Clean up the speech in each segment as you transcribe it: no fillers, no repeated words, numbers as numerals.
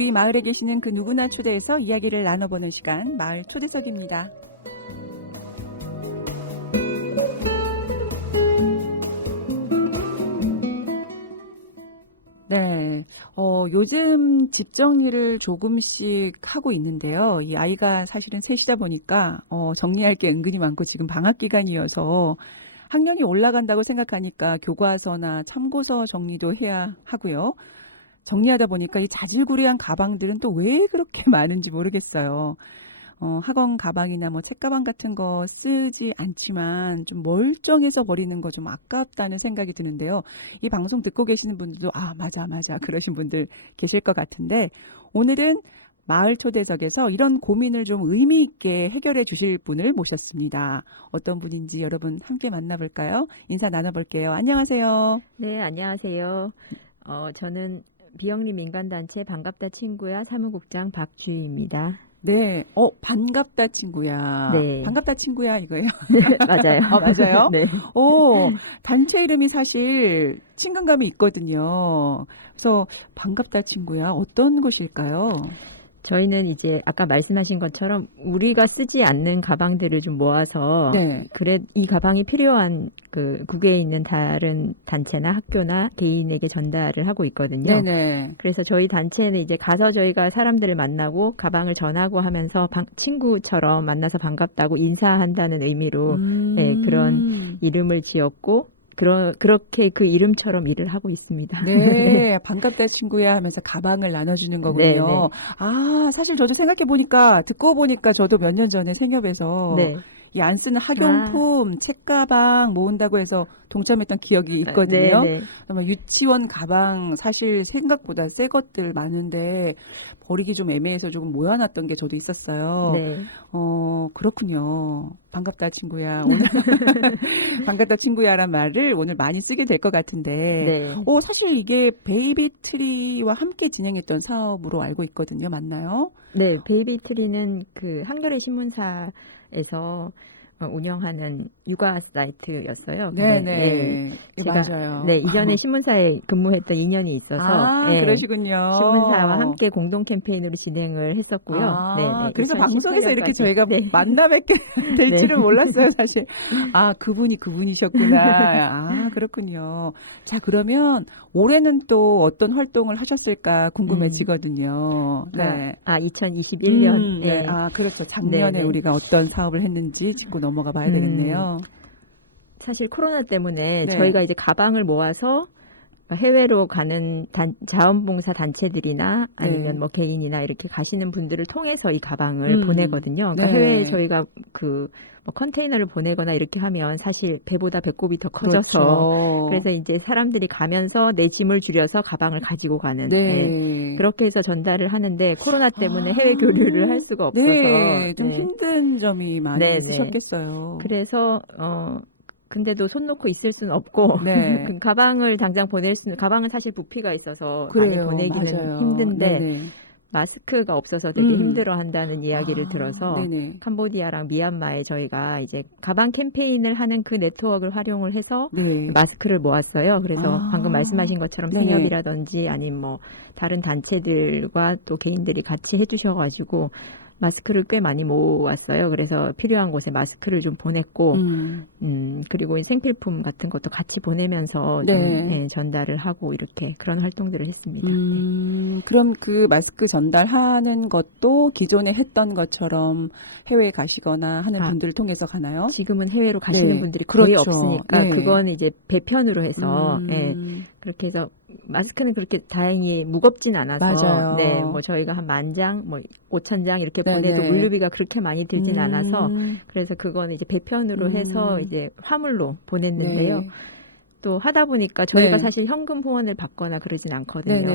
우리 마을에 계시는 그 누구나 초대해서 이야기를 나눠보는 시간, 마을 초대석입니다. 네, 요즘 집 정리를 조금씩 하고 있는데요. 이 아이가 사실은 셋이다 보니까 정리할 게 은근히 많고 지금 방학 기간이어서 학년이 올라간다고 생각하니까 교과서나 참고서 정리도 해야 하고요. 정리하다 보니까 이 자질구레한 가방들은 또 왜 그렇게 많은지 모르겠어요. 학원 가방이나 뭐 책가방 같은 거 쓰지 않지만 좀 멀쩡해서 버리는 거 좀 아깝다는 생각이 드는데요. 이 방송 듣고 계시는 분들도 맞아 그러신 분들 계실 것 같은데 오늘은 마을 초대석에서 이런 고민을 좀 의미 있게 해결해 주실 분을 모셨습니다. 어떤 분인지 여러분 함께 만나볼까요? 인사 나눠볼게요. 안녕하세요. 네, 안녕하세요. 저는 비영리 민간단체 반갑다 친구야 사무국장 박주희입니다. 네, 반갑다 친구야. 네. 반갑다 친구야 이거예요. 맞아요. 맞아요? 네. 단체 이름이 사실 친근감이 있거든요. 그래서 반갑다 친구야. 어떤 곳일까요? 저희는 이제 아까 말씀하신 것처럼 우리가 쓰지 않는 가방들을 좀 모아서 네. 이 가방이 필요한 그 국외에 있는 다른 단체나 학교나 개인에게 전달을 하고 있거든요. 네네. 그래서 저희 단체는 이제 가서 저희가 사람들을 만나고 가방을 전하고 하면서 친구처럼 만나서 반갑다고 인사한다는 의미로 그런 이름을 지었고 그렇게 그 이름처럼 일을 하고 있습니다. 네, 반갑다 친구야 하면서 가방을 나눠주는 거군요. 네, 네. 사실 저도 듣고 보니까 저도 몇 년 전에 생협에서 네. 이 안 쓰는 학용품, 책가방 모은다고 해서 동참했던 기억이 있거든요. 네, 네. 아마 유치원 가방 사실 생각보다 새 것들 많은데 버리기 좀 애매해서 조금 모아놨던 게 저도 있었어요. 네. 그렇군요. 반갑다 친구야. 오늘 반갑다 친구야란 말을 오늘 많이 쓰게 될 것 같은데 네. 사실 이게 베이비 트리와 함께 진행했던 사업으로 알고 있거든요. 맞나요? 네, 베이비 트리는 그 한겨레 신문사에서 운영하는 육아 사이트였어요. 네네. 제가 맞아요. 이전에 신문사에 근무했던 인연이 있어서 그러시군요. 신문사와 함께 공동 캠페인으로 진행을 했었고요. 네. 그래서 2018 방송에서 이렇게 년까지. 저희가 만나 뵙게 될 네. 줄은 몰랐어요, 사실. 그분이셨구나. 그렇군요. 자, 그러면 올해는 또 어떤 활동을 하셨을까 궁금해지거든요. 네. 2021년. 네. 그렇죠. 작년에 네. 우리가 어떤 사업을 했는지 짚고 넘어가 봐야 되겠네요. 사실 코로나 때문에 네. 저희가 이제 가방을 모아서 해외로 가는 자원봉사 단체들이나 아니면 네. 뭐 개인이나 이렇게 가시는 분들을 통해서 이 가방을 보내거든요. 그러니까 네. 해외에 저희가 뭐 컨테이너를 보내거나 이렇게 하면 사실 배보다 배꼽이 더 커져서 그렇죠. 그래서 이제 사람들이 가면서 내 짐을 줄여서 가방을 가지고 가는 네. 그렇게 해서 전달을 하는데 코로나 때문에 해외 교류를 할 수가 없어서 좀 힘든 점이 많이 있으셨겠어요. 그래서 근데도 손 놓고 있을 수는 없고 네. 그 가방을 당장 가방은 사실 부피가 있어서 그래요. 많이 보내기는 맞아요. 힘든데 네네. 마스크가 없어서 되게 힘들어한다는 이야기를 들어서 네네. 캄보디아랑 미얀마에 저희가 이제 가방 캠페인을 하는 그 네트워크를 활용을 해서 네. 마스크를 모았어요. 그래서 방금 말씀하신 것처럼 네네. 생협이라든지 아니면 뭐 다른 단체들과 또 개인들이 같이 해주셔가지고 마스크를 꽤 많이 모았어요. 그래서 필요한 곳에 마스크를 좀 보냈고, 그리고 생필품 같은 것도 같이 보내면서 좀 전달을 하고 이렇게 그런 활동들을 했습니다. 그럼 그 마스크 전달하는 것도 기존에 했던 것처럼 해외에 가시거나 하는 분들을 통해서 가나요? 지금은 해외로 가시는 분들이 거의 그렇죠. 없으니까 그건 이제 배편으로 해서 그렇게 해서 마스크는 그렇게 다행히 무겁진 않아서 맞아요. 뭐 저희가 한 10,000장, 뭐 5,000장 이렇게 보내도 물류비가 그렇게 많이 들진 않아서 그래서 그건 이제 배편으로 해서 이제 화물로 보냈는데요. 또 하다 보니까 저희가 사실 현금 후원을 받거나 그러진 않거든요.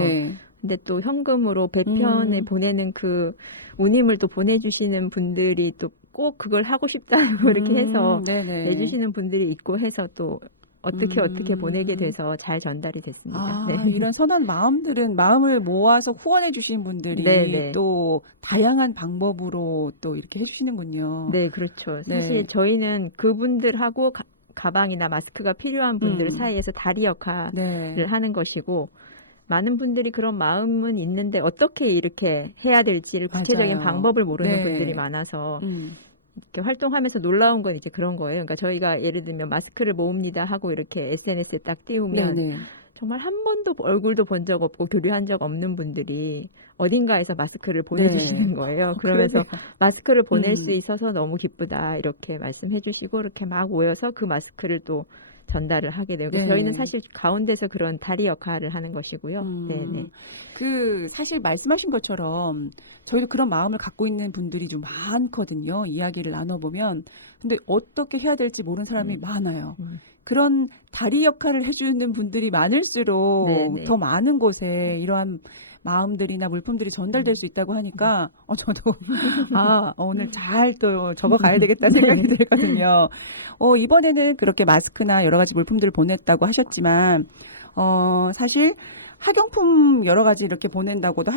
근데 또 현금으로 배편에 보내는 그 운임을 또 보내주시는 분들이 또 꼭 그걸 하고 싶다고 이렇게 해서 내주시는 분들이 있고 해서 또 어떻게 보내게 돼서 잘 전달이 됐습니다. 이런 선한 마음을 모아서 후원해 주신 분들이 또 다양한 방법으로 또 이렇게 해주시는군요. 네, 그렇죠. 사실 저희는 그분들하고 가방이나 마스크가 필요한 분들 사이에서 다리 역할을 하는 것이고 많은 분들이 그런 마음은 있는데 어떻게 이렇게 해야 될지를 구체적인 맞아요. 방법을 모르는 네. 분들이 많아서 음. 이렇게 활동하면서 놀라운 건 이제 그런 거예요. 그러니까 저희가 예를 들면 마스크를 모읍니다 하고 이렇게 SNS에 딱 띄우면 네네. 정말 한 번도 얼굴도 본 적 없고 교류한 적 없는 분들이 어딘가에서 마스크를 보내주시는 거예요. 그러면서 그러게요. 마스크를 보낼 수 음. 있어서 너무 기쁘다 이렇게 말씀해 주시고 이렇게 막 모여서 그 마스크를 또 전달을 하게 되고 네. 저희는 사실 가운데서 그런 다리 역할을 하는 것이고요. 네네. 그 사실 말씀하신 것처럼 저희도 그런 마음을 갖고 있는 분들이 좀 많거든요. 이야기를 나눠보면. 근데 어떻게 해야 될지 모르는 사람이 많아요. 그런 다리 역할을 해주는 분들이 많을수록 네네. 더 많은 곳에 이러한 마음들이나 물품들이 전달될 수 있다고 하니까 저도 오늘 잘 또 적어가야 되겠다 생각이 들거든요. 이번에는 그렇게 마스크나 여러 가지 물품들을 보냈다고 하셨지만 사실 학용품 여러 가지 이렇게 보낸다고도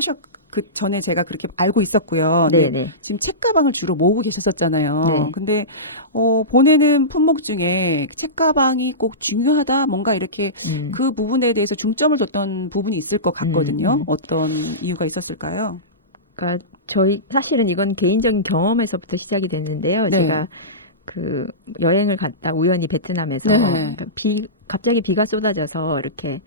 그 전에 제가 그렇게 알고 있었고요. 근데 네네. 지금 책가방을 주로 모으고 계셨었잖아요. 네. 근데 보내는 품목 중에 책가방이 꼭 중요하다 뭔가 이렇게 그 부분에 대해서 중점을 뒀던 부분이 있을 것 같거든요. 어떤 이유가 있었을까요? 그러니까 저희 사실은 이건 개인적인 경험에서부터 시작이 됐는데요. 네. 제가 그 여행을 갔다 우연히 베트남에서 네. 그러니까 갑자기 비가 쏟아져서 이렇게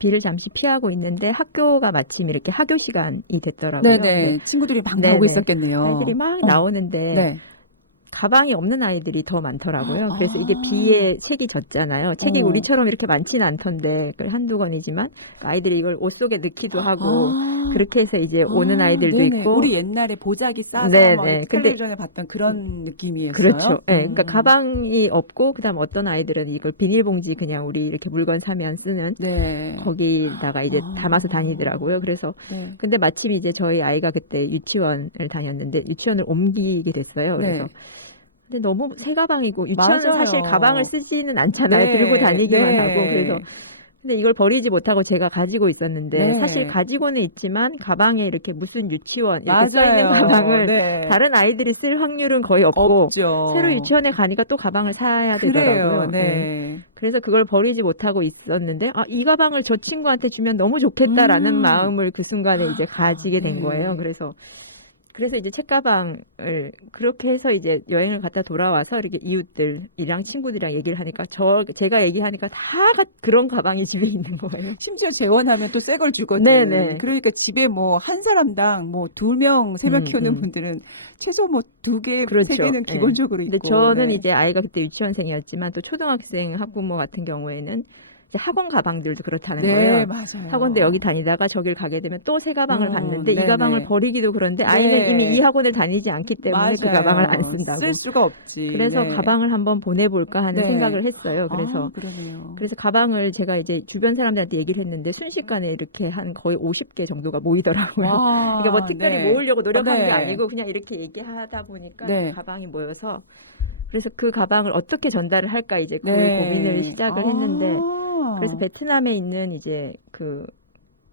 비를 잠시 피하고 있는데 학교가 마침 이렇게 하교 시간이 됐더라고요. 네네. 친구들이 막 네네. 나오고 있었겠네요. 아이들이 막 나오는데 네. 가방이 없는 아이들이 더 많더라고요. 그래서 이게 비에 책이 젖잖아요. 책이 우리처럼 이렇게 많지는 않던데 한두 권이지만 아이들이 이걸 옷 속에 넣기도 하고 그렇게 해서 이제 오는 아이들도 네네. 있고 우리 옛날에 보자기 싸서 네네. 막 이렇게 텔레비전에 봤던 그런 느낌이었어요. 그렇죠. 네, 그러니까 가방이 없고 그다음 어떤 아이들은 이걸 비닐봉지 그냥 우리 이렇게 물건 사면 쓰는 네. 거기다가 이제 담아서 다니더라고요. 그래서 네. 근데 마침 이제 저희 아이가 그때 유치원을 다녔는데 유치원을 옮기게 됐어요. 그래서 네. 근데 너무 새 가방이고 유치원은 맞아요. 사실 가방을 쓰지는 않잖아요. 네. 들고 다니기만 네. 하고 그래서 근데 이걸 버리지 못하고 제가 가지고 있었는데 네. 사실 가지고는 있지만 가방에 이렇게 무슨 유치원 이렇게 맞아요. 써 있는 가방을 네. 다른 아이들이 쓸 확률은 거의 없고 없죠. 새로 유치원에 가니까 또 가방을 사야 그래요. 되더라고요. 네. 그래서 그걸 버리지 못하고 있었는데 이 가방을 저 친구한테 주면 너무 좋겠다라는 마음을 그 순간에 이제 가지게 된 거예요. 그래서 이제 책가방을 그렇게 해서 이제 여행을 갔다 돌아와서 이렇게 이웃들이랑 친구들이랑 얘기를 하니까 제가 얘기하니까 다 그런 가방이 집에 있는 거예요. 심지어 재원하면 또 새 걸 주거든. 네네. 그러니까 집에 뭐 한 사람당 뭐 2명, 3명 키우는 분들은 최소 뭐 2개, 그렇죠. 3개는 기본적으로 있고. 근데 저는 네. 이제 아이가 그때 유치원생이었지만 또 초등학생 학부모 같은 경우에는 이제 학원 가방들도 그렇다는 네, 거예요. 맞아요. 학원도 여기 다니다가 저길 가게 되면 또 새 가방을 받는데 이 네네. 가방을 버리기도 그런데 아이는 네. 이미 이 학원을 다니지 않기 때문에 맞아요. 그 가방을 안 쓴다고. 쓸 수가 없지. 그래서 네. 가방을 한번 보내볼까 하는 네. 생각을 했어요. 그러네요. 그래서 가방을 제가 이제 주변 사람들한테 얘기를 했는데 순식간에 이렇게 한 거의 50개 정도가 모이더라고요. 그러니까 뭐 특별히 네. 모으려고 노력한 네. 게 아니고 그냥 이렇게 얘기하다 보니까 네. 가방이 모여서 그래서 그 가방을 어떻게 전달을 할까 이제 그 네. 고민을 시작을 했는데 그래서 베트남에 있는 이제 그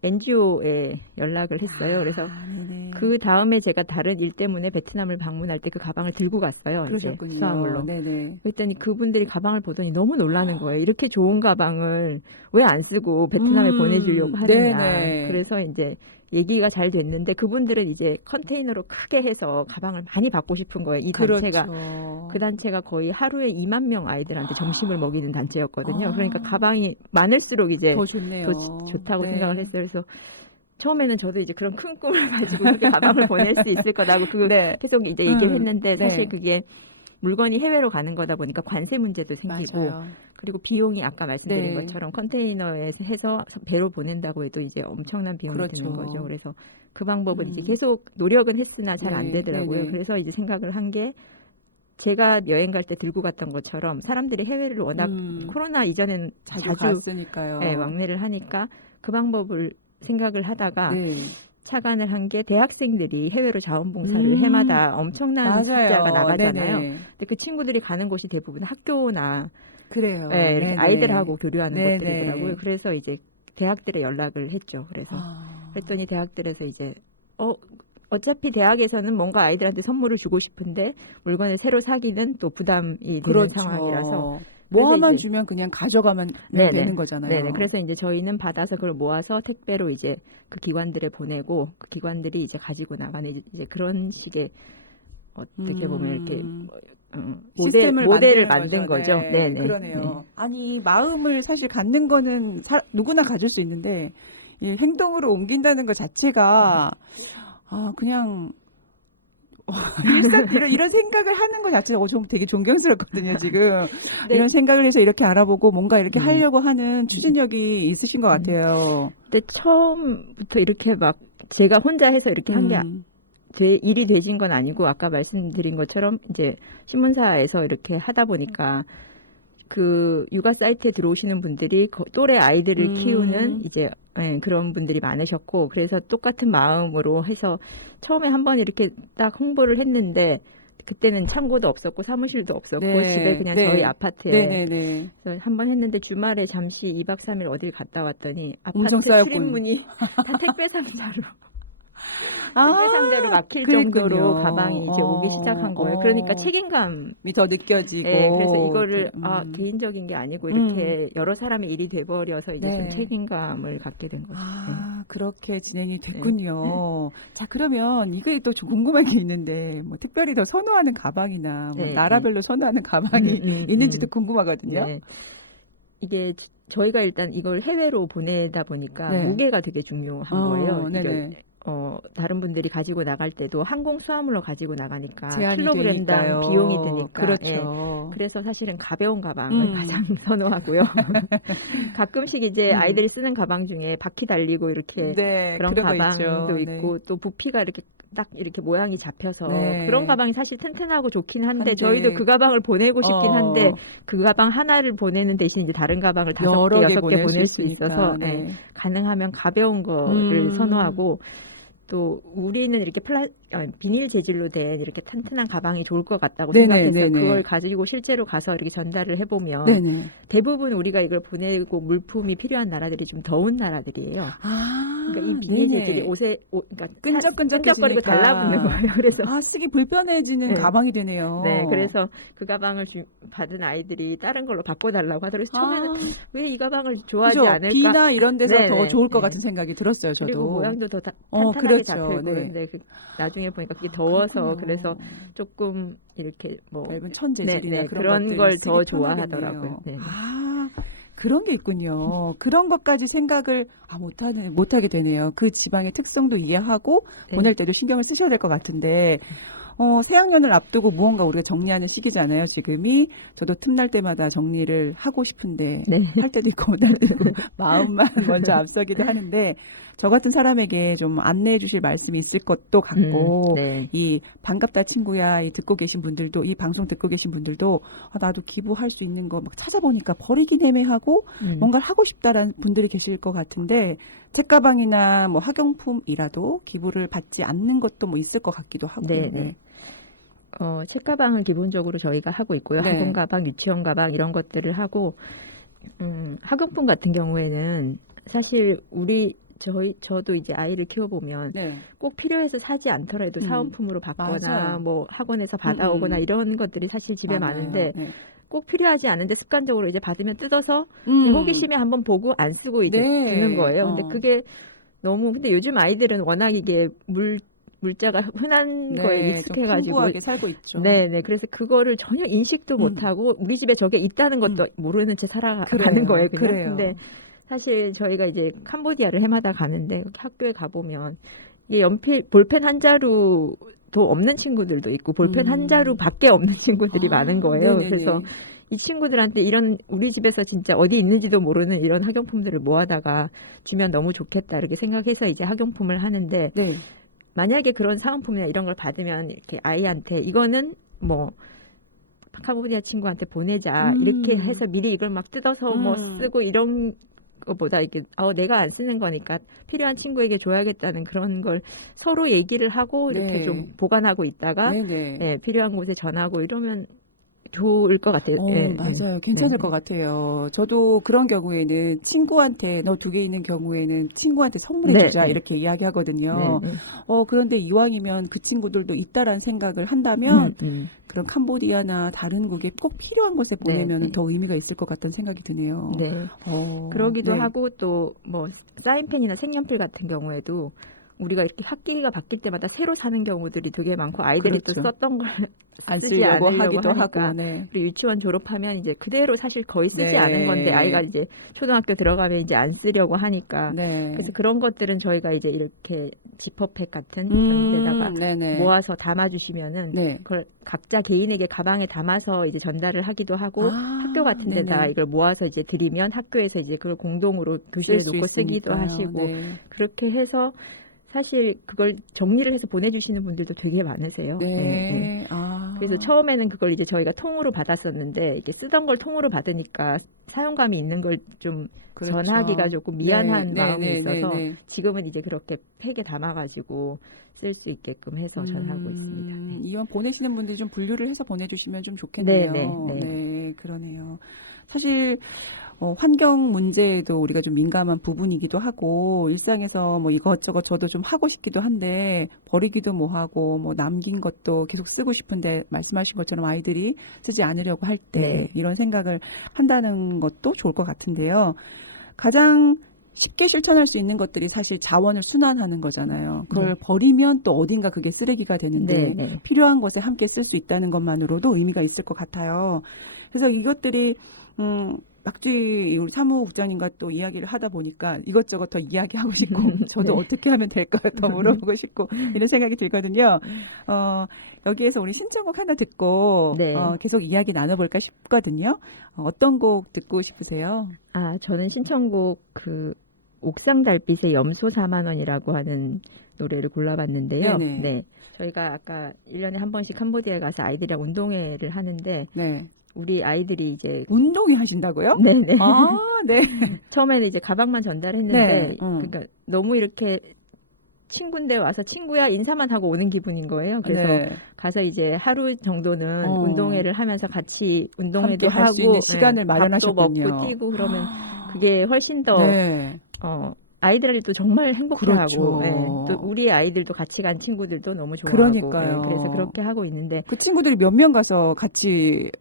NGO에 연락을 했어요. 그래서 네네. 그 다음에 제가 다른 일 때문에 베트남을 방문할 때 그 가방을 들고 갔어요. 그러셨군요. 이제 수화물로. 네네. 그랬더니 그분들이 가방을 보더니 너무 놀라는 거예요. 이렇게 좋은 가방을 왜 안 쓰고 베트남에 보내주려고 하느냐. 네네. 그래서 이제 얘기가 잘 됐는데 그분들은 이제 컨테이너로 크게 해서 가방을 많이 받고 싶은 거예요. 이 단체가. 그렇죠. 그 단체가 거의 하루에 2만 명 아이들한테 점심을 먹이는 단체였거든요. 그러니까 가방이 많을수록 이제 더 좋네요. 더 좋다고 네. 생각을 했어요. 그래서 처음에는 저도 이제 그런 큰 꿈을 가지고 그렇게 가방을 보낼 수 있을 거라고 네. 계속 이제 얘기를 했는데 사실 네. 그게 물건이 해외로 가는 거다 보니까 관세 문제도 생기고 맞아요. 그리고 비용이 아까 말씀드린 네. 것처럼 컨테이너에 해서 배로 보낸다고 해도 이제 엄청난 비용이 그렇죠. 드는 거죠. 그래서 그 방법은 이제 계속 노력은 했으나 잘 안 네, 되더라고요. 네네. 그래서 이제 생각을 한 게 제가 여행 갈 때 들고 갔던 것처럼 사람들이 해외를 워낙 코로나 이전에는 자주 갔으니까요. 왕래를 하니까 그 방법을 생각을 하다가 네. 착안을 한 게 대학생들이 해외로 자원봉사를 해마다 엄청난 맞아요. 숫자가 나가잖아요. 네네. 근데 그 친구들이 가는 곳이 대부분 학교나 그래요. 이렇게 네네. 아이들하고 교류하는 네네. 곳들이더라고요. 그래서 이제 대학들에 연락을 했죠. 그래서 그랬더니 대학들에서 이제 어차피 대학에서는 뭔가 아이들한테 선물을 주고 싶은데 물건을 새로 사기는 또 부담이 되는 그렇죠. 상황이라서 모아만 이제, 주면 그냥 가져가면 네네. 되는 거잖아요. 네네. 그래서 이제 저희는 받아서 그걸 모아서 택배로 이제 그 기관들에 보내고 그 기관들이 이제 가지고 나가는 이제 그런 식의 어떻게 보면 이렇게 시스템을 모델을 만드는 만든 거죠. 네, 네네. 그러네요. 네. 아니, 마음을 사실 갖는 거는 누구나 가질 수 있는데, 이 행동으로 옮긴다는 것 자체가, 그냥, 이런 생각을 하는 것 자체가 좀 되게 존경스럽거든요, 지금. 네. 이런 생각을 해서 이렇게 알아보고 뭔가 이렇게 하려고 하는 추진력이 있으신 것 같아요. 근데 처음부터 이렇게 막 제가 혼자 해서 이렇게 한 게 일이 되진 건 아니고 아까 말씀드린 것처럼 이제 신문사에서 이렇게 하다 보니까 그 육아 사이트에 들어오시는 분들이 또래 아이들을 키우는 이제 그런 분들이 많으셨고 그래서 똑같은 마음으로 해서 처음에 한번 이렇게 딱 홍보를 했는데 그때는 창고도 없었고 사무실도 없었고 네, 집에 그냥 네. 저희 아파트에 네네네. 그래서 한번 했는데 주말에 잠시 2박 3일 어딜 갔다 왔더니 엄청 아파트 쌓였군. 출입문이 다 택배 상자로 아, 택배 상자로 막힐 그랬군요. 정도로 가방이 이제 오기 시작한 거예요. 그러니까 책임감이 더 느껴지고. 그래서 이거를 개인적인 게 아니고 이렇게 여러 사람의 일이 돼버려서 이제 네. 좀 책임감을 갖게 된 거죠. 그렇게 진행이 됐군요. 자, 그러면 이게 또 좀 궁금한 게 있는데, 뭐 특별히 더 선호하는 가방이나 뭐 나라별로 선호하는 가방이 있는지도 궁금하거든요. 네. 이게 저희가 일단 이걸 해외로 보내다 보니까 무게가 되게 중요한 거예요. 네네. 다른 분들이 가지고 나갈 때도 항공 수화물로 가지고 나가니까 제한이 킬로그램당 되니까요. 비용이 드니까. 그렇죠. 그래서 사실은 가벼운 가방을 가장 선호하고요. 가끔씩 이제 아이들이 쓰는 가방 중에 바퀴 달리고 이렇게 그런 가방도 있고 또 부피가 이렇게 딱 이렇게 모양이 잡혀서 그런 가방이 사실 튼튼하고 좋긴 한데 저희도 그 가방을 보내고 싶긴 한데 그 가방 하나를 보내는 대신 이제 다른 가방을 5개, 6개 보낼 수 있어서 가능하면 가벼운 거를 선호하고 또 우리는 이렇게 비닐 재질로 된 이렇게 튼튼한 가방이 좋을 것 같다고 생각해서 그걸 가지고 실제로 가서 이렇게 전달을 해보면 대부분 우리가 이걸 보내고 물품이 필요한 나라들이 좀 더운 나라들이에요. 그러니까 이 비닐 재질이 옷에 그러니까 끈적끈적거리고 달라붙는 거예요. 그래서 쓰기 불편해지는 가방이 되네요. 네, 그래서 그 가방을 받은 아이들이 다른 걸로 바꿔달라고 하더라고요. 처음에는 왜 이 가방을 좋아하지 않을까? 비나 이런 데서 더 좋을 것 같은 생각이 들었어요. 저도. 그리고 모양도 더 탄탄하게 잡히고 그런데 나중에 보니까 그게 더워서 그래서 조금 이렇게 뭐 얇은 천 재질이나 그런 걸 더 좋아하더라고요. 그런 게 있군요. 그런 것까지 생각을 못하게 되네요. 그 지방의 특성도 이해하고 보낼 때도 신경을 쓰셔야 될 것 같은데 새학년을 앞두고 무언가 우리가 정리하는 시기잖아요. 지금이 저도 틈날 때마다 정리를 하고 싶은데 할 때도 있고 못할 때도 있고 마음만 먼저 앞서기도 하는데 저 같은 사람에게 좀 안내해 주실 말씀이 있을 것도 같고 이 반갑다 친구야 이 듣고 계신 분들도 이 방송 듣고 계신 분들도 나도 기부할 수 있는 거 막 찾아보니까 버리긴 애매하고 뭔가를 하고 싶다라는 분들이 계실 것 같은데 책가방이나 뭐 학용품이라도 기부를 받지 않는 것도 뭐 있을 것 같기도 하고요. 책가방을 기본적으로 저희가 하고 있고요. 학원 가방, 유치원 가방 이런 것들을 하고 학용품 같은 경우에는 사실 저도 이제 아이를 키워보면 꼭 필요해서 사지 않더라도 사은품으로 받거나 뭐 학원에서 받아오거나 이런 것들이 사실 집에 많은데 꼭 필요하지 않은데 습관적으로 이제 받으면 뜯어서 호기심에 한번 보고 안 쓰고 이제 두는 거예요. 근데 그게 근데 요즘 아이들은 워낙 이게 물자가 흔한 거에 익숙해가지고 풍부하게 살고 있죠. 그래서 그거를 전혀 인식도 못하고 우리 집에 저게 있다는 것도 모르는 채 살아가는 거예요. 근데 사실 저희가 이제 캄보디아를 해마다 가는데 학교에 가보면 이게 볼펜 한 자루도 없는 친구들도 있고 볼펜 한 자루밖에 없는 친구들이 많은 거예요. 그래서 이 친구들한테 이런 우리 집에서 진짜 어디 있는지도 모르는 이런 학용품들을 모아다가 주면 너무 좋겠다 이렇게 생각해서 이제 학용품을 하는데 만약에 그런 사은품이나 이런 걸 받으면 이렇게 아이한테 이거는 뭐 캄보디아 친구한테 보내자 이렇게 해서 미리 이걸 막 뜯어서 뭐 쓰고 이런 것보다 이게 내가 안 쓰는 거니까 필요한 친구에게 줘야겠다는 그런 걸 서로 얘기를 하고 이렇게 좀 보관하고 있다가 필요한 곳에 전하고 이러면 좋을 것 같아요. 맞아요. 괜찮을 것 같아요. 저도 그런 경우에는 친구한테 너 2개 있는 경우에는 친구한테 선물해 주자 이렇게 이야기하거든요. 그런데 이왕이면 그 친구들도 있다라는 생각을 한다면 그런 캄보디아나 다른 국에 꼭 필요한 곳에 보내면 더 의미가 있을 것 같다는 생각이 드네요. 네. 그러기도 하고 또 뭐 사인펜이나 색연필 같은 경우에도 우리가 이렇게 학기가 바뀔 때마다 새로 사는 경우들이 되게 많고 아이들이 또 썼던 걸 안 쓰지 쓰려고 않으려고 하기도 하니까 하고. 그리고 유치원 졸업하면 이제 그대로 사실 거의 쓰지 않은 건데 아이가 이제 초등학교 들어가면 이제 안 쓰려고 하니까 그래서 그런 것들은 저희가 이제 이렇게 지퍼팩 같은 그런 데다가 모아서 담아주시면은 그걸 각자 개인에게 가방에 담아서 이제 전달을 하기도 하고 학교 같은 데다 이걸 모아서 이제 드리면 학교에서 이제 그걸 공동으로 교실에 놓고 쓰기도 하시고 그렇게 해서 사실 그걸 정리를 해서 보내주시는 분들도 되게 많으세요. 그래서 처음에는 그걸 이제 저희가 통으로 받았었는데 이게 쓰던 걸 통으로 받으니까 사용감이 있는 걸 좀 전하기가 조금 미안한 마음이 있어서 지금은 이제 그렇게 팩에 담아가지고 쓸 수 있게끔 해서 전하고 있습니다. 이왕 보내시는 분들이 좀 분류를 해서 보내주시면 좀 좋겠네요. 그러네요. 사실 환경 문제에도 우리가 좀 민감한 부분이기도 하고 일상에서 뭐 이것저것 저도 좀 하고 싶기도 한데 버리기도 뭐하고 뭐 남긴 것도 계속 쓰고 싶은데 말씀하신 것처럼 아이들이 쓰지 않으려고 할 때 이런 생각을 한다는 것도 좋을 것 같은데요. 가장 쉽게 실천할 수 있는 것들이 사실 자원을 순환하는 거잖아요. 그걸 버리면 또 어딘가 그게 쓰레기가 되는데 필요한 곳에 함께 쓸 수 있다는 것만으로도 의미가 있을 것 같아요. 그래서 이것들이 박주희 우리 사무국장님과 또 이야기를 하다 보니까 이것저것 더 이야기하고 싶고 저도 어떻게 하면 될까요? 더 물어보고 싶고 이런 생각이 들거든요. 여기에서 우리 신청곡 하나 듣고 계속 이야기 나눠볼까 싶거든요. 어떤 곡 듣고 싶으세요? 저는 신청곡 그 옥상 달빛의 염소 4만 원이라고 하는 노래를 골라봤는데요. 저희가 아까 1년에 한 번씩 캄보디아에 가서 아이들이랑 운동회를 하는데 우리 아이들이 이제 운동회 하신다고요? 처음에는 이제 가방만 전달했는데 그러니까 너무 이렇게 친구인데 와서 친구야 인사만 하고 오는 기분인 거예요. 그래서 가서 이제 하루 정도는 운동회를 하면서 같이 운동회도 할 수 있는 시간을 마련하셨군요. 밥도 먹고 뛰고 그러면 그게 훨씬 더 아이들도 정말 행복해하고 또 우리 아이들도 같이 간 친구들도 너무 좋아하고 그래서 그렇게 하고 있는데 그 친구들이 몇 명 가서 같이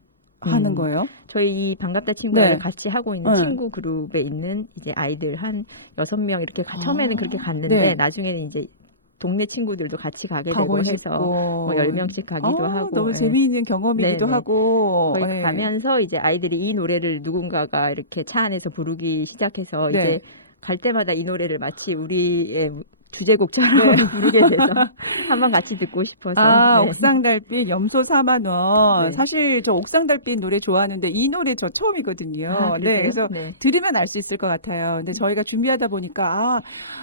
하는 거예요? 저희 이 반갑다 친구를 같이 하고 있는 친구 그룹에 있는 이제 아이들 한 6명 이렇게 처음에는 그렇게 갔는데 나중에는 이제 동네 친구들도 같이 가게 되고 해서 뭐 10명씩 가기도 하고 너무 재미있는 경험이기도 하고 거기 가면서 이제 아이들이 이 노래를 누군가가 이렇게 차 안에서 부르기 시작해서 이제 갈 때마다 이 노래를 마치 우리의 주제곡처럼 부르게 돼서 한번 같이 듣고 싶어서. 옥상달빛 염소 4만 원. 사실 저 옥상달빛 노래 좋아하는데 이 노래 저 처음이거든요. 그래서 들으면 알 수 있을 것 같아요. 근데 저희가 준비하다 보니까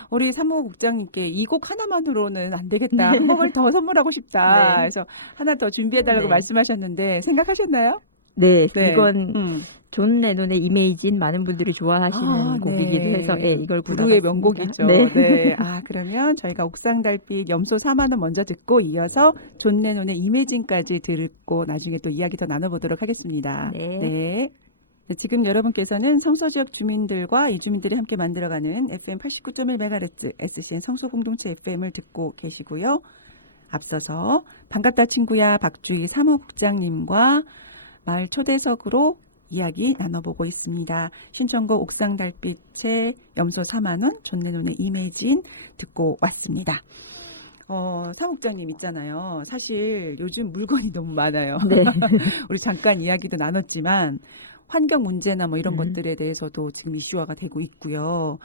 우리 사무국장님께 이 곡 하나만으로는 안 되겠다. 한 곡을 더 선물하고 싶다. 그래서 하나 더 준비해달라고 말씀하셨는데 생각하셨나요? 이건 존 레논의 이메이진 많은 분들이 좋아하시는 곡이기도 해서 이걸 부르의 명곡이죠. 그러면 저희가 옥상달빛 염소 4만 원 먼저 듣고 이어서 존 레논의 이메이진까지 듣고 나중에 또 이야기 더 나눠보도록 하겠습니다. 지금 여러분께서는 성서지역 주민들과 이주민들이 함께 만들어가는 FM 89.1MHz SCN 성소공동체 FM을 듣고 계시고요. 앞서서 반갑다 친구야 박주희 사무국장님과 마을 초대석으로 이야기 나눠보고 있습니다. 신청곡 옥상달빛의 염소 4만 원, 존 레논의 이메이진 듣고 왔습니다. 사무국장님 있잖아요. 사실 요즘 물건이 너무 많아요. 우리 잠깐 이야기도 나눴지만 환경 문제나 뭐 이런 것들에 대해서도 지금 이슈화가 되고 있고요.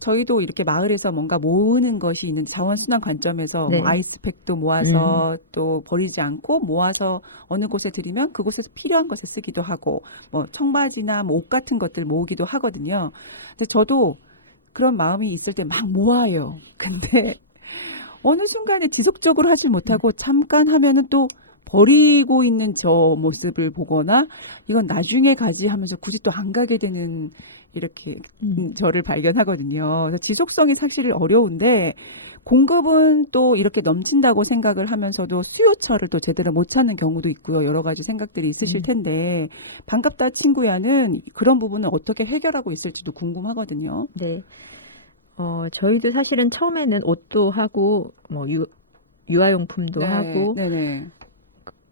저희도 이렇게 마을에서 뭔가 모으는 것이 있는 자원순환 관점에서 뭐 아이스팩도 모아서 또 버리지 않고 모아서 어느 곳에 드리면 그곳에서 필요한 것에 쓰기도 하고 뭐 청바지나 뭐 옷 같은 것들 모으기도 하거든요. 근데 저도 그런 마음이 있을 때 막 모아요. 근데 어느 순간에 지속적으로 하질 못하고 잠깐 하면은 또 버리고 있는 저 모습을 보거나 이건 나중에 가지 하면서 굳이 또 안 가게 되는 이렇게 저를 발견하거든요. 그래서 지속성이 사실 어려운데 공급은 또 이렇게 넘친다고 생각을 하면서도 수요처를 또 제대로 못 찾는 경우도 있고요. 여러 가지 생각들이 있으실 텐데 반갑다 친구야는 그런 부분을 어떻게 해결하고 있을지도 궁금하거든요. 네. 저희도 사실은 처음에는 옷도 하고 뭐 유아용품도 네, 하고 네네.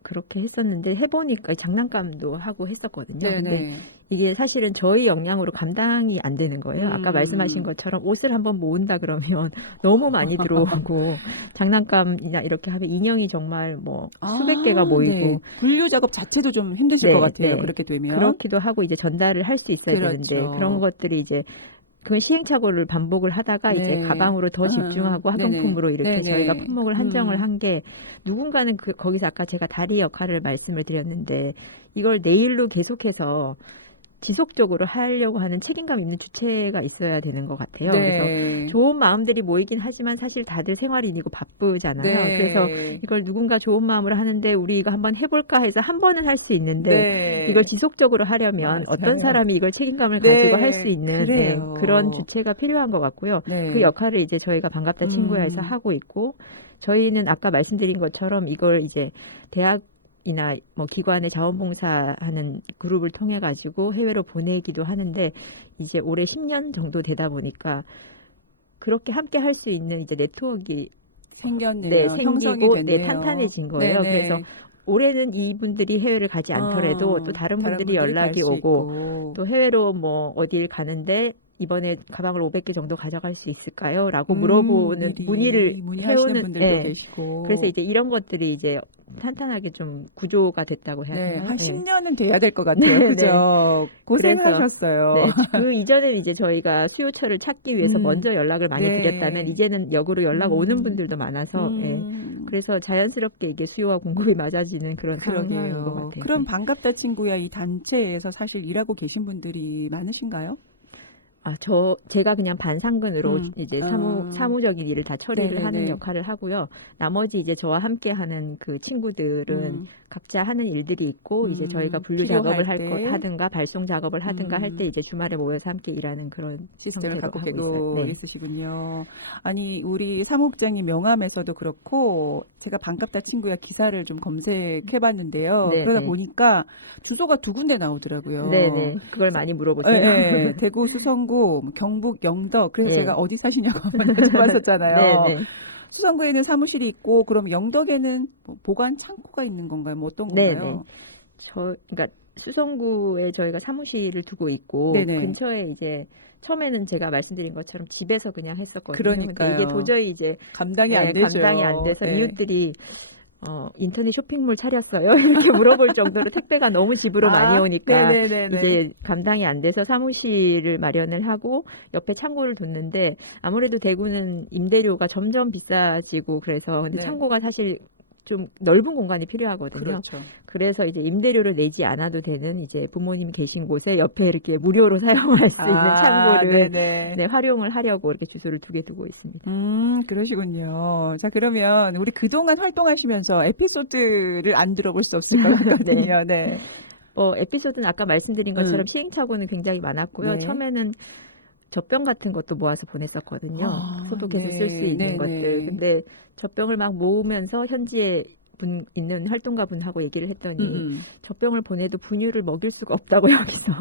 그렇게 했었는데 해보니까 장난감도 하고 했었거든요. 근데 네네. 이게 사실은 저희 역량으로 감당이 안 되는 거예요. 아까 말씀하신 것처럼 옷을 한번 모은다 그러면 너무 많이 들어오고 장난감이나 이렇게 하면 인형이 정말 뭐 수백 개가 모이고 네. 분류 작업 자체도 좀 힘드실 것 같아요. 네. 그렇게 되면. 그렇기도 하고 이제 전달을 할 수 있어야 되는데 그렇죠. 그런 것들이 이제 그건 시행착오를 반복을 하다가 이제 네. 가방으로 더 집중하고 네네. 학용품으로 이렇게 네네. 저희가 품목을 한정을 한 게 누군가는 거기서 아까 제가 다리 역할을 말씀을 드렸는데 이걸 내일로 계속해서 지속적으로 하려고 하는 책임감 있는 주체가 있어야 되는 것 같아요. 네. 그래서 좋은 마음들이 모이긴 하지만 사실 다들 생활인이고 바쁘잖아요. 네. 그래서 이걸 누군가 좋은 마음으로 하는데 우리 이거 한번 해볼까 해서 한 번은 할 수 있는데 네. 이걸 지속적으로 하려면 맞아요. 어떤 사람이 이걸 책임감을 네. 가지고 할 수 있는 그래요. 그런 주체가 필요한 것 같고요. 네. 그 역할을 이제 저희가 반갑다 친구야에서 하고 있고 저희는 아까 말씀드린 것처럼 이걸 이제 대학이나 뭐 기관의 자원봉사하는 그룹을 통해 가지고 해외로 보내기도 하는데 이제 올해 10년 정도 되다 보니까 그렇게 함께 할 수 있는 이제 네트워크가 생겼네요. 형성이 생기고 됐네요. 탄탄해진 거예요. 네네. 그래서 올해는 이분들이 해외를 가지 않더라도 또 다른 분들이 연락이 갈수 오고 있고. 또 해외로 뭐 어딜 가는데 이번에 가방을 500개 정도 가져갈 수 있을까요? 라고 물어보는 미리 문의를 문의하시는 해오는 분들도 계시고. 그래서 이제 이런 것들이 이제 탄탄하게 좀 구조가 됐다고 해야 네, 되나요? 한 10년은 돼야 될 것 같아요. 네, 그죠? 고생을 그래서, 하셨어요. 네, 그 이전에는 이제 저희가 수요처를 찾기 위해서 먼저 연락을 많이 네. 드렸다면 이제는 역으로 연락 오는 분들도 많아서 그래서 자연스럽게 이게 수요와 공급이 맞아지는 그런 상황인 것 그러게요. 같아요. 그럼 반갑다 친구야 이 단체에서 사실 일하고 계신 분들이 많으신가요? 제가 그냥 반상근으로 이제 아. 사무적인 일을 다 처리를 네네네. 하는 역할을 하고요. 나머지 이제 저와 함께 하는 그 친구들은 각자 하는 일들이 있고 이제 저희가 분류 필요할 작업을 때. 하든가 발송 작업을 하든가 할 때 이제 주말에 모여서 함께 일하는 그런 시스템을 형태로 갖고 하고 계고 있어요. 네. 있으시군요. 아니 우리 사무국장님 명함에서도 그렇고 제가 반갑다 친구야 기사를 좀 검색해봤는데요. 네, 그러다 네. 보니까 주소가 두 군데 나오더라고요. 네네. 그걸 많이 물어보세요. 네, 대구 수성구, 뭐 경북 영덕. 그래서 예. 제가 어디 사시냐고 한번 여쭤봤었잖아요. 네네. 수성구에는 사무실이 있고 그럼 영덕에는 뭐 보관 창고가 있는 건가요? 뭐 어떤 건가요? 네네. 그러니까 수성구에 저희가 사무실을 두고 있고 네네. 근처에 이제 처음에는 제가 말씀드린 것처럼 집에서 그냥 했었거든요. 그러니까요. 근데 이게 도저히 이제 감당이 안 되죠. 감당이 안 돼서 네. 이웃들이 인터넷 쇼핑몰 차렸어요? 이렇게 물어볼 정도로 택배가 너무 집으로 많이 오니까 네네네네. 이제 감당이 안 돼서 사무실을 마련을 하고 옆에 창고를 뒀는데 아무래도 대구는 임대료가 점점 비싸지고 그래서 근데 네. 창고가 사실 좀 넓은 공간이 필요하거든요. 그렇죠. 그래서 이제 임대료를 내지 않아도 되는 이제 부모님 계신 곳에 옆에 이렇게 무료로 사용할 수 있는 창고를 네네. 활용을 하려고 이렇게 주소를 두 개 두고 있습니다. 그러시군요. 자, 그러면 우리 그동안 활동하시면서 에피소드를 안 들어볼 수 없을 것 같거든요. 네. 에피소드는 아까 말씀드린 것처럼 시행착오는 굉장히 많았고요. 네. 처음에는 젖병 같은 것도 모아서 보냈었거든요. 소독해서 쓸 수 있는 것들. 근데 젖병을 막 모으면서 현지에 있는 활동가 분하고 얘기를 했더니 젖병을 보내도 분유를 먹일 수가 없다고 여기서.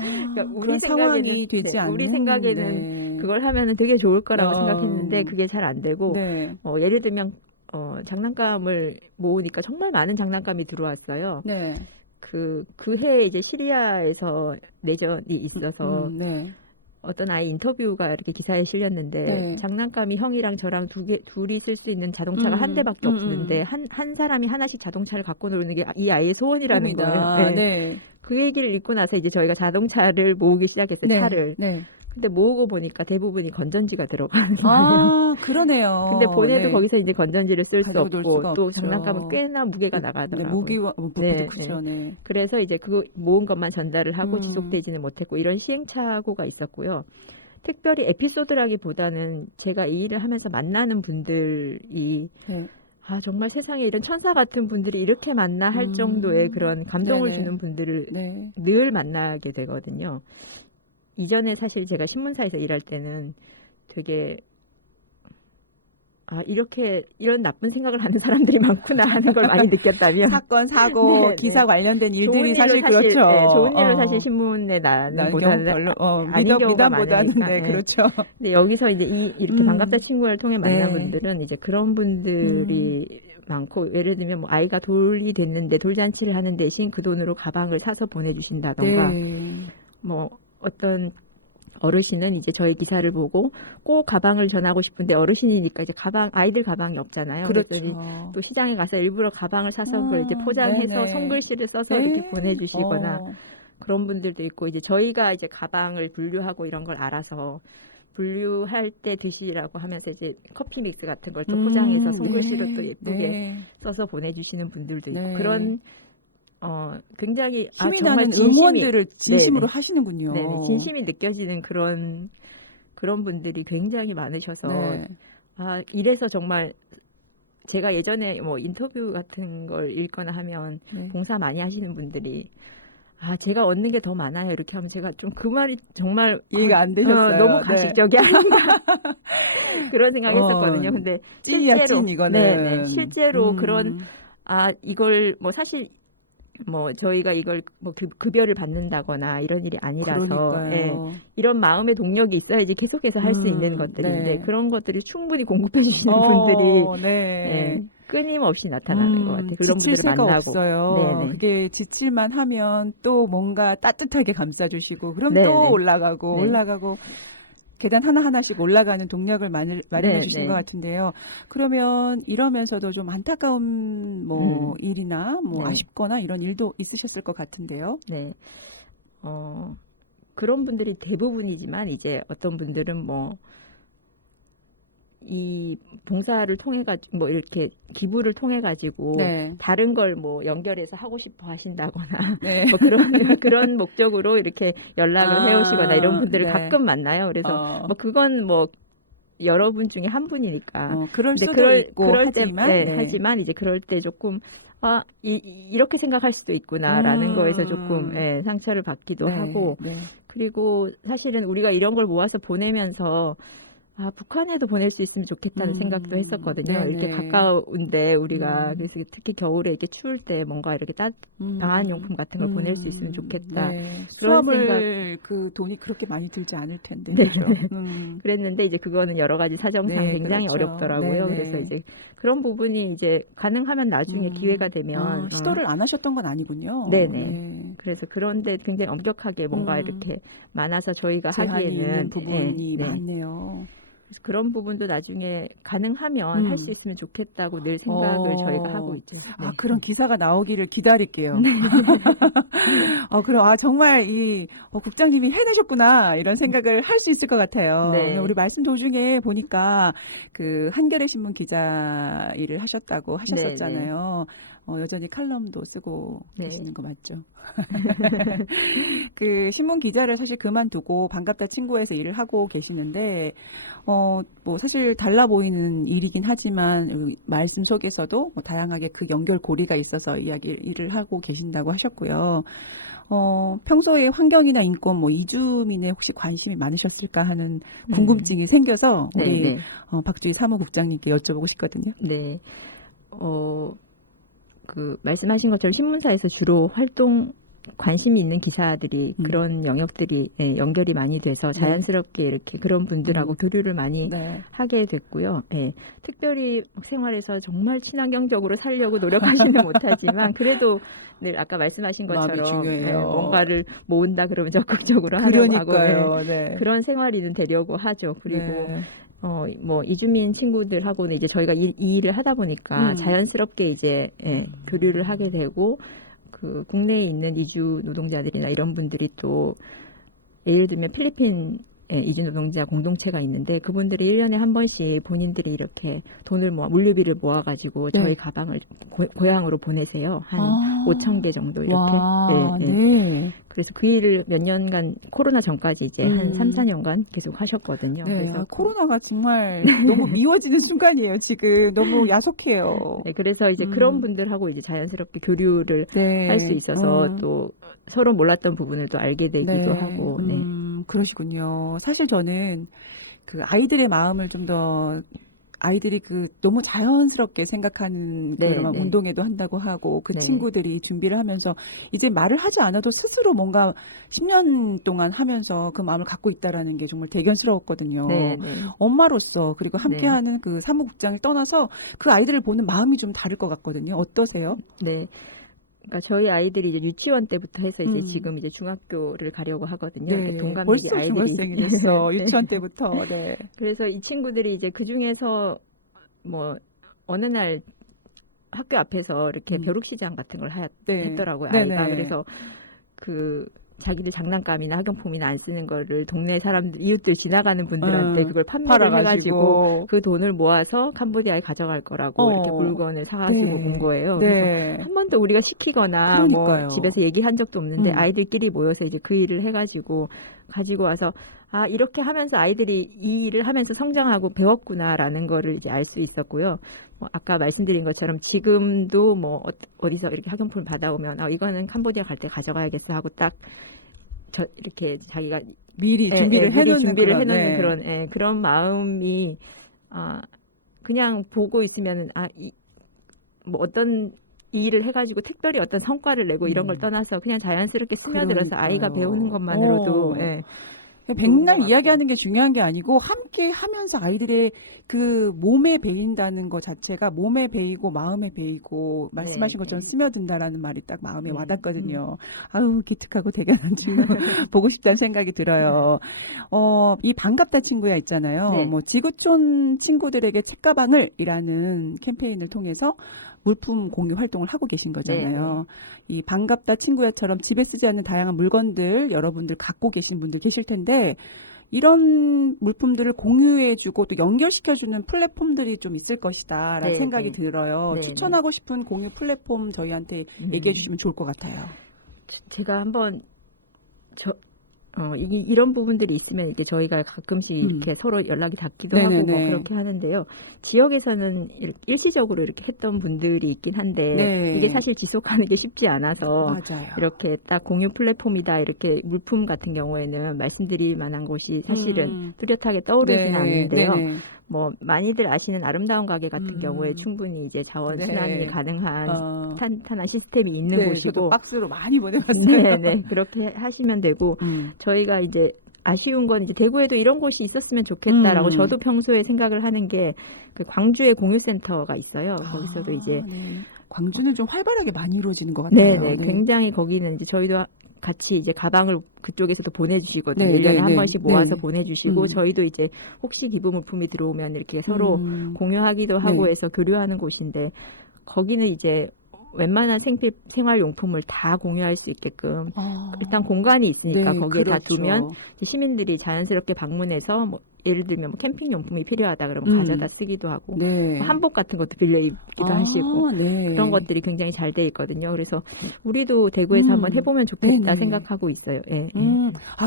그러니까 그런 상황이 되지 않는. 우리 생각에는 그걸 하면은 되게 좋을 거라고 생각했는데 그게 잘 안 되고 네. 예를 들면 장난감을 모으니까 정말 많은 장난감이 들어왔어요. 네. 그 해에 이제 시리아에서 내전이 있어서 네. 어떤 아이 인터뷰가 이렇게 기사에 실렸는데 네. 장난감이 형이랑 저랑 둘이 쓸 수 있는 자동차가 한 대밖에 없는데 한 사람이 하나씩 자동차를 갖고 노는 게 이 아이의 소원이라는 거예요. 네. 그 얘기를 읽고 나서 이제 저희가 자동차를 모으기 시작했어요. 네. 차를. 네. 근데 모으고 보니까 대부분이 건전지가 들어가는 거예요. 그러네요. 근데 보내도 네. 거기서 이제 건전지를 쓸 수 가지고 놀 없고 수가 또 없죠. 장난감은 꽤나 무게가 나가더라고요. 무기와 부피도 네, 크죠. 네. 그래서 이제 그 모은 것만 전달을 하고 지속되지는 못했고 이런 시행착오가 있었고요. 특별히 에피소드라기보다는 제가 이 일을 하면서 만나는 분들이 네. 정말 세상에 이런 천사 같은 분들이 이렇게 만나 할 정도의 그런 감동을 네네. 주는 분들을 네. 늘 만나게 되거든요. 이전에 사실 제가 신문사에서 일할 때는 되게 이렇게 이런 나쁜 생각을 하는 사람들이 많구나 하는 걸 많이 느꼈다면 사건, 사고, 네, 기사 네. 관련된 좋은 일들이 일로 사실 그렇죠. 네, 좋은 일로 사실 신문에 나는 난 보다는 경우 별로 아닌 경우가 미담보다는 많으니까. 네, 예. 그렇죠. 근데 여기서 이제 이렇게 반갑다 친구를 통해 만난 네. 분들은 이제 그런 분들이 많고, 예를 들면 뭐 아이가 돌이 됐는데 돌잔치를 하는 대신 그 돈으로 가방을 사서 보내주신다던가, 네. 뭐 어떤 어르신은 이제 저희 기사를 보고 꼭 가방을 전하고 싶은데 어르신이니까 이제 아이들 가방이 없잖아요. 그랬더니 그렇죠. 또 시장에 가서 일부러 가방을 사서 그걸 이제 포장해서 네네. 손글씨를 써서 네. 이렇게 보내주시거나 그런 분들도 있고, 이제 저희가 이제 가방을 분류하고 이런 걸 알아서 분류할 때 드시라고 하면서 이제 커피 믹스 같은 걸 또 포장해서 손글씨로 네. 또 예쁘게 네. 써서 보내주시는 분들도 있고, 네. 그런 굉장히 힘이 정말 나는 진심이 응원들을 진심으로 네네. 하시는군요. 네네, 진심이 느껴지는 그런 분들이 굉장히 많으셔서 네. 이래서 정말 제가 예전에 뭐 인터뷰 같은 걸 읽거나 하면 네. 봉사 많이 하시는 분들이 제가 얻는 게 더 많아요 이렇게 하면 제가 좀 그 말이 정말 이해가 안 되셨어요. 너무 네. 가식적이 아닌가 그런 생각했었거든요. 근데 찐이야, 실제로 찐 이거는. 실제로 그런 이걸 뭐 사실 뭐 저희가 이걸 뭐 급여를 받는다거나 이런 일이 아니라서 그러니까요. 이런 마음의 동력이 있어야지 계속해서 할 수 있는 것들인데 네. 그런 것들이 충분히 공급해 주시는 분들이 네. 끊임없이 나타나는 것 같아요. 그런 지칠 분들을 새가 만나고. 없어요. 네네. 그게 지칠만 하면 또 뭔가 따뜻하게 감싸주시고 그럼 네네. 또 올라가고 네. 올라가고 계단 하나하나씩 올라가는 동력을 마련해 주신 것 같은데요. 그러면 이러면서도 좀 안타까운 뭐 일이나 뭐 네. 아쉽거나 이런 일도 있으셨을 것 같은데요. 네. 그런 분들이 대부분이지만 이제 어떤 분들은 뭐 이 봉사를 통해 가지고 뭐 이렇게 기부를 통해 가지고 네. 다른 걸 뭐 연결해서 하고 싶어 하신다거나 네. 뭐 그런 목적으로 이렇게 연락을 해오시거나 이런 분들을 네. 가끔 만나요. 그래서 뭐 그건 뭐 여러분 중에 한 분이니까. 그럴 근데 수도 있고 그럴 하지만 때, 네. 하지만 이제 그럴 때 조금 이렇게 생각할 수도 있구나라는 거에서 조금 상처를 받기도 네. 하고, 네. 그리고 사실은 우리가 이런 걸 모아서 보내면서 북한에도 보낼 수 있으면 좋겠다는 생각도 했었거든요. 네네. 이렇게 가까운데 우리가 그래서 특히 겨울에 이렇게 추울 때 뭔가 이렇게 방한용품 같은 걸 보낼 수 있으면 좋겠다. 네. 그런 수화물 그 돈이 그렇게 많이 들지 않을 텐데. 네. 그렇죠? 그랬는데 이제 그거는 여러 가지 사정상 네, 굉장히 그렇죠. 어렵더라고요. 네네. 그래서 이제 그런 부분이 이제 가능하면 나중에 기회가 되면 시도를 안 하셨던 건 아니군요. 네네. 네. 그래서 그런데 굉장히 엄격하게 뭔가 이렇게 많아서 저희가 제한이 하기에는 있는 부분이 많네요. 그래서 그런 부분도 나중에 가능하면 할 수 있으면 좋겠다고 늘 생각을 저희가 하고 있죠. 네. 그런 기사가 나오기를 기다릴게요. 네. 그럼 정말 국장님이 해내셨구나 이런 생각을 할 수 있을 것 같아요. 네. 우리 말씀 도중에 보니까 그 한겨레 신문 기자 일을 하셨다고 하셨었잖아요. 여전히 칼럼도 쓰고 계시는 거 맞죠? 그 신문 기자를 사실 그만두고 반갑다 친구에서 일을 하고 계시는데 뭐 사실 달라 보이는 일이긴 하지만 말씀 속에서도 뭐 다양하게 그 연결고리가 있어서 일을 하고 계신다고 하셨고요. 평소에 환경이나 인권, 뭐 이주민에 혹시 관심이 많으셨을까 하는 궁금증이 생겨서 우리 박주희 사무국장님께 여쭤보고 싶거든요. 네. 그 말씀하신 것처럼 신문사에서 주로 관심이 있는 기사들이 그런 영역들이 연결이 많이 돼서 자연스럽게 이렇게 그런 분들하고 교류를 많이 하게 됐고요. 특별히 생활에서 정말 친환경적으로 살려고 노력하지는 못하지만 그래도 늘 아까 말씀하신 것처럼 뭔가를 모은다 그러면 적극적으로 하려고 하고 그런 생활이는 되려고 하죠. 그리고 뭐 이주민 친구들하고는 이제 저희가 이 일을 하다 보니까 자연스럽게 이제 교류를 하게 되고 그 국내에 있는 이주 노동자들이나 이런 분들이 또 예를 들면 필리핀 이주 노동자 공동체가 있는데 그분들이 1년에 한 번씩 본인들이 이렇게 돈을 물류비를 모아가지고 저희 가방을 고향으로 보내세요. 한 5,000개 정도 이렇게. 그래서 그 일을 몇 년간 코로나 전까지 이제 한 3, 4년간 계속 하셨거든요. 그래서 코로나가 정말 너무 미워지는 순간이에요. 지금 너무 야속해요. 그래서 이제 그런 분들하고 이제 자연스럽게 교류를 할 수 있어서 또 서로 몰랐던 부분을 또 알게 되기도 하고. 그러시군요. 사실 저는 그 아이들의 마음을 좀 더 아이들이 그 너무 자연스럽게 생각하는 네, 그런 네. 운동회도 한다고 하고 그 네. 친구들이 준비를 하면서 이제 말을 하지 않아도 스스로 뭔가 10년 동안 하면서 그 마음을 갖고 있다라는 게 정말 대견스러웠거든요. 네, 네. 엄마로서 그리고 네. 함께하는 그 사무국장을 떠나서 그 아이들을 보는 마음이 좀 다를 것 같거든요. 어떠세요? 네. 그러니까 저희 아이들이 이제 유치원 때부터 해서 이제 음. 지금 이제 중학교를 가려고 하거든요. 이렇게 네, 동갑내기 벌써 아이들이. 중학생이 됐어. 네. 유치원 때부터. 네. 그래서 이 친구들이 이제 그 중에서 뭐 어느 날 학교 앞에서 이렇게 벼룩시장 같은 걸 네. 했더라고요. 네네. 아이가. 그래서 그 자기들 장난감이나 학용품이나 안 쓰는 거를 동네 사람들, 이웃들 지나가는 분들한테 그걸 판매를 해가지고 그 돈을 모아서 캄보디아에 가져갈 거라고 이렇게 물건을 사가지고 네. 온 거예요. 네. 그래서 한 번도 우리가 시키거나 그러니까요. 뭐 집에서 얘기한 적도 없는데 아이들끼리 모여서 이제 그 일을 해가지고 가지고 와서 아, 이렇게 하면서 아이들이 이 일을 하면서 성장하고 배웠구나라는 거를 이제 알 수 있었고요. 뭐 아까 말씀드린 것처럼 지금도 뭐 어디서 이렇게 학용품을 받아오면 이거는 캄보디아 갈 때 가져가야겠어 하고 딱 이렇게 자기가 미리 준비를 해놓는 그런 그런 마음이 그냥 보고 있으면은 뭐 어떤 이 일을 해가지고 특별히 어떤 성과를 내고 이런 걸 떠나서 그냥 자연스럽게 스며들어서 아이가 배우는 것만으로도 백날 이야기하는 게 중요한 게 아니고 함께 하면서 아이들의 그 몸에 배인다는 것 자체가 몸에 배이고 마음에 배이고 말씀하신 것처럼 스며든다라는 말이 딱 마음에 와닿거든요. 아유 기특하고 대견한 친구 보고 싶다는 생각이 들어요. 이 반갑다 친구야 있잖아요. 네. 뭐 지구촌 친구들에게 책가방을 이라는 캠페인을 통해서 물품 공유 활동을 하고 계신 거잖아요. 이 반갑다 친구야처럼 집에 쓰지 않는 다양한 물건들 여러분들 갖고 계신 분들 계실 텐데 이런 물품들을 공유해주고 또 연결시켜주는 플랫폼들이 좀 있을 것이다라는 생각이 들어요. 추천하고 싶은 공유 플랫폼 저희한테 얘기해 주시면 좋을 것 같아요. 제가 한번 이런 부분들이 있으면 이렇게 저희가 가끔씩 이렇게 서로 연락이 닿기도 하고 뭐 그렇게 하는데요. 지역에서는 일시적으로 이렇게 했던 분들이 있긴 한데 이게 사실 지속하는 게 쉽지 않아서 맞아요. 이렇게 딱 공유 플랫폼이다 이렇게 물품 같은 경우에는 말씀드릴 만한 곳이 사실은 뚜렷하게 떠오르지는 않는데요. 뭐 많이들 아시는 아름다운 가게 같은 경우에 충분히 이제 자원 순환이 가능한 탄탄한 시스템이 있는 곳이고 저도 박스로 많이 보내봤어요. 네, 그렇게 하시면 되고 저희가 이제 아쉬운 건 이제 대구에도 이런 곳이 있었으면 좋겠다라고 저도 평소에 생각을 하는 게 그 광주에 공유센터가 있어요. 거기서도 이제 광주는 좀 활발하게 많이 이루어지는 것 같아요. 네, 굉장히 거기는 이제 저희도 같이 이제 가방을 그쪽에서도 보내주시거든요. 1년에 한 번씩 모아서 보내주시고 저희도 이제 혹시 기부 물품이 들어오면 이렇게 서로 공유하기도 하고 해서 교류하는 곳인데 거기는 이제 웬만한 생활용품을 다 공유할 수 있게끔 일단 공간이 있으니까 거기에 다 두면 시민들이 자연스럽게 방문해서 뭐 예를 들면 뭐 캠핑용품이 필요하다 그러면 가져다 쓰기도 하고 뭐 한복 같은 것도 빌려 입기도 하시고 그런 것들이 굉장히 잘 돼 있거든요. 그래서 우리도 대구에서 한번 해보면 좋겠다 생각하고 있어요.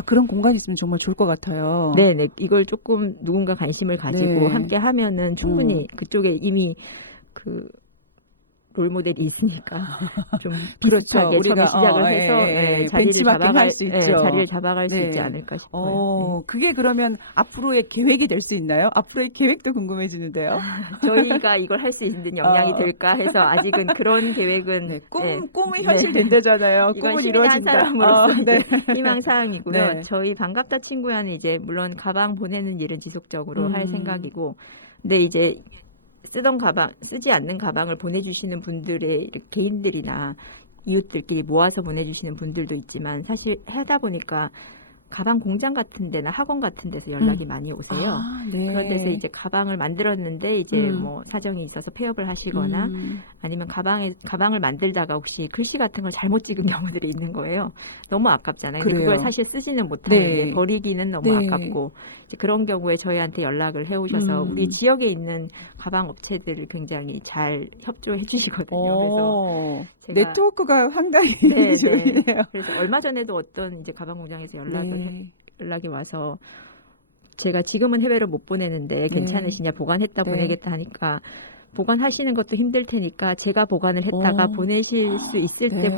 그런 공간이 있으면 정말 좋을 것 같아요. 네네. 이걸 조금 누군가 관심을 가지고 함께 하면은 충분히 그쪽에 이미 그 롤모델이 있으니까 좀 비슷하게 처음에 시작을 해서 자리를 잡아갈 수 있지 않을까 싶어요. 그게 그러면 앞으로의 계획이 될 수 있나요? 앞으로의 계획도 궁금해지는데요. 저희가 이걸 할 수 있는 역량이 될까 해서 아직은 그런 계획은 꿈은 현실된다잖아요. 꿈은 이루어진다. 사람으로서 희망사항이고요. 저희 반갑다 친구야는 이제 물론 가방 보내는 일은 지속적으로 할 생각이고 근데 이제 쓰지 않는 가방을 보내주시는 분들의 개인들이나 이웃들끼리 모아서 보내주시는 분들도 있지만 사실 하다 보니까 가방 공장 같은 데나 학원 같은 데서 연락이 많이 오세요. 그런 데서 이제 가방을 만들었는데 이제 뭐 사정이 있어서 폐업을 하시거나 아니면 가방을 만들다가 혹시 글씨 같은 걸 잘못 찍은 경우들이 있는 거예요. 너무 아깝잖아요. 근데 그걸 사실 쓰지는 못하는데 버리기는 너무 아깝고 이제 그런 경우에 저희한테 연락을 해오셔서 우리 지역에 있는 가방 업체들을 굉장히 잘 협조해 주시거든요. 그래서 제가 네트워크가 상당히 좋네요. 그래서 얼마 전에도 어떤 이제 가방 공장에서 연락이 와서 제가 지금은 해외로 못 보내는데 괜찮으시냐 보관했다 보내겠다 하니까 보관하시는 것도 힘들 테니까 제가 보관을 했다가 보내실 수 있을 때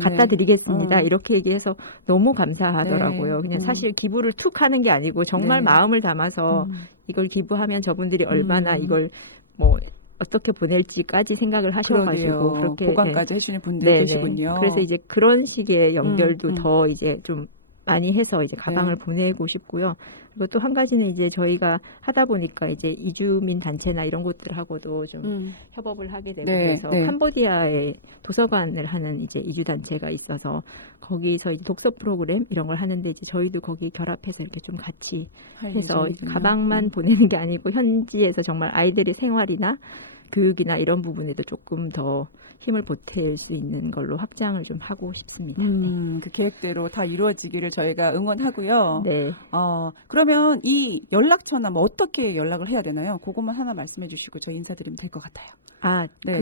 갖다 드리겠습니다. 이렇게 얘기해서 너무 감사하더라고요. 그냥 사실 기부를 툭 하는 게 아니고 정말 마음을 담아서 이걸 기부하면 저분들이 얼마나 이걸 뭐 어떻게 보낼지까지 생각을 하셔가지고 그러게요. 그렇게 보관까지 해주는 분들 네네. 계시군요. 그래서 이제 그런 식의 연결도 음. 더 이제 좀 많이 해서 이제 가방을 네. 보내고 싶고요. 그리고 또 한 가지는 이제 저희가 하다 보니까 이제 이주민 단체나 이런 곳들하고도 좀 협업을 하게 되고 네, 그래서 네. 캄보디아에 도서관을 하는 이제 이주 단체가 있어서 거기서 이제 독서 프로그램 이런 걸 하는데 이제 저희도 거기 결합해서 이렇게 좀 같이 할 해서 예정이군요. 가방만 보내는 게 아니고 현지에서 정말 아이들의 생활이나 교육이나 이런 부분에도 조금 더 힘을 보탤 수 있는 걸로 확장을 좀 하고 싶습니다. 그 계획대로 다 이루어지기를 저희가 응원하고요. 네. 그러면 이 연락처나 뭐 어떻게 연락을 해야 되나요? 그것만 하나 말씀해 주시고 저희 인사드리면 될 것 같아요. 네.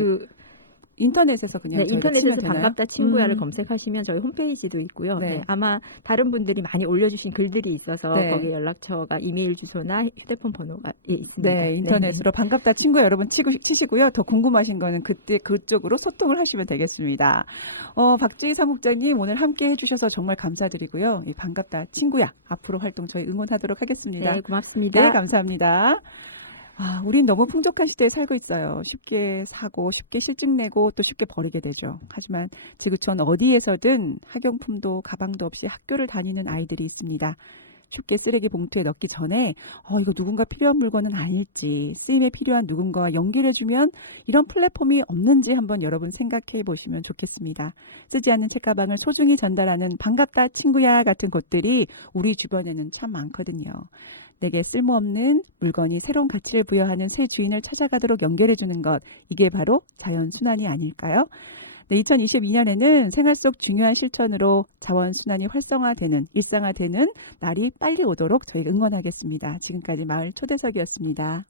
인터넷에서 그냥 네, 저희가 인터넷에서 치면 되나요? 반갑다 친구야를 검색하시면 저희 홈페이지도 있고요. 네. 네, 아마 다른 분들이 많이 올려주신 글들이 있어서 네. 거기에 연락처가 이메일 주소나 휴대폰 번호가 있습니다. 네, 인터넷으로 반갑다 친구 여러분 치시고요. 더 궁금하신 거는 그때 그쪽으로 소통을 하시면 되겠습니다. 박지희 사무국장님 오늘 함께 해주셔서 정말 감사드리고요. 이 반갑다 친구야 앞으로 활동 저희 응원하도록 하겠습니다. 네, 고맙습니다. 네, 감사합니다. 우린 너무 풍족한 시대에 살고 있어요. 쉽게 사고, 쉽게 실증 내고, 또 쉽게 버리게 되죠. 하지만 지구촌 어디에서든 학용품도 가방도 없이 학교를 다니는 아이들이 있습니다. 쉽게 쓰레기 봉투에 넣기 전에 이거 누군가 필요한 물건은 아닐지, 쓰임에 필요한 누군가와 연결해주면 이런 플랫폼이 없는지 한번 여러분 생각해 보시면 좋겠습니다. 쓰지 않는 책가방을 소중히 전달하는 반갑다 친구야 같은 곳들이 우리 주변에는 참 많거든요. 내게 쓸모없는 물건이 새로운 가치를 부여하는 새 주인을 찾아가도록 연결해주는 것, 이게 바로 자연순환이 아닐까요? 네, 2022년에는 생활 속 중요한 실천으로 자원순환이 활성화되는, 일상화되는 날이 빨리 오도록 저희가 응원하겠습니다. 지금까지 마을 초대석이었습니다.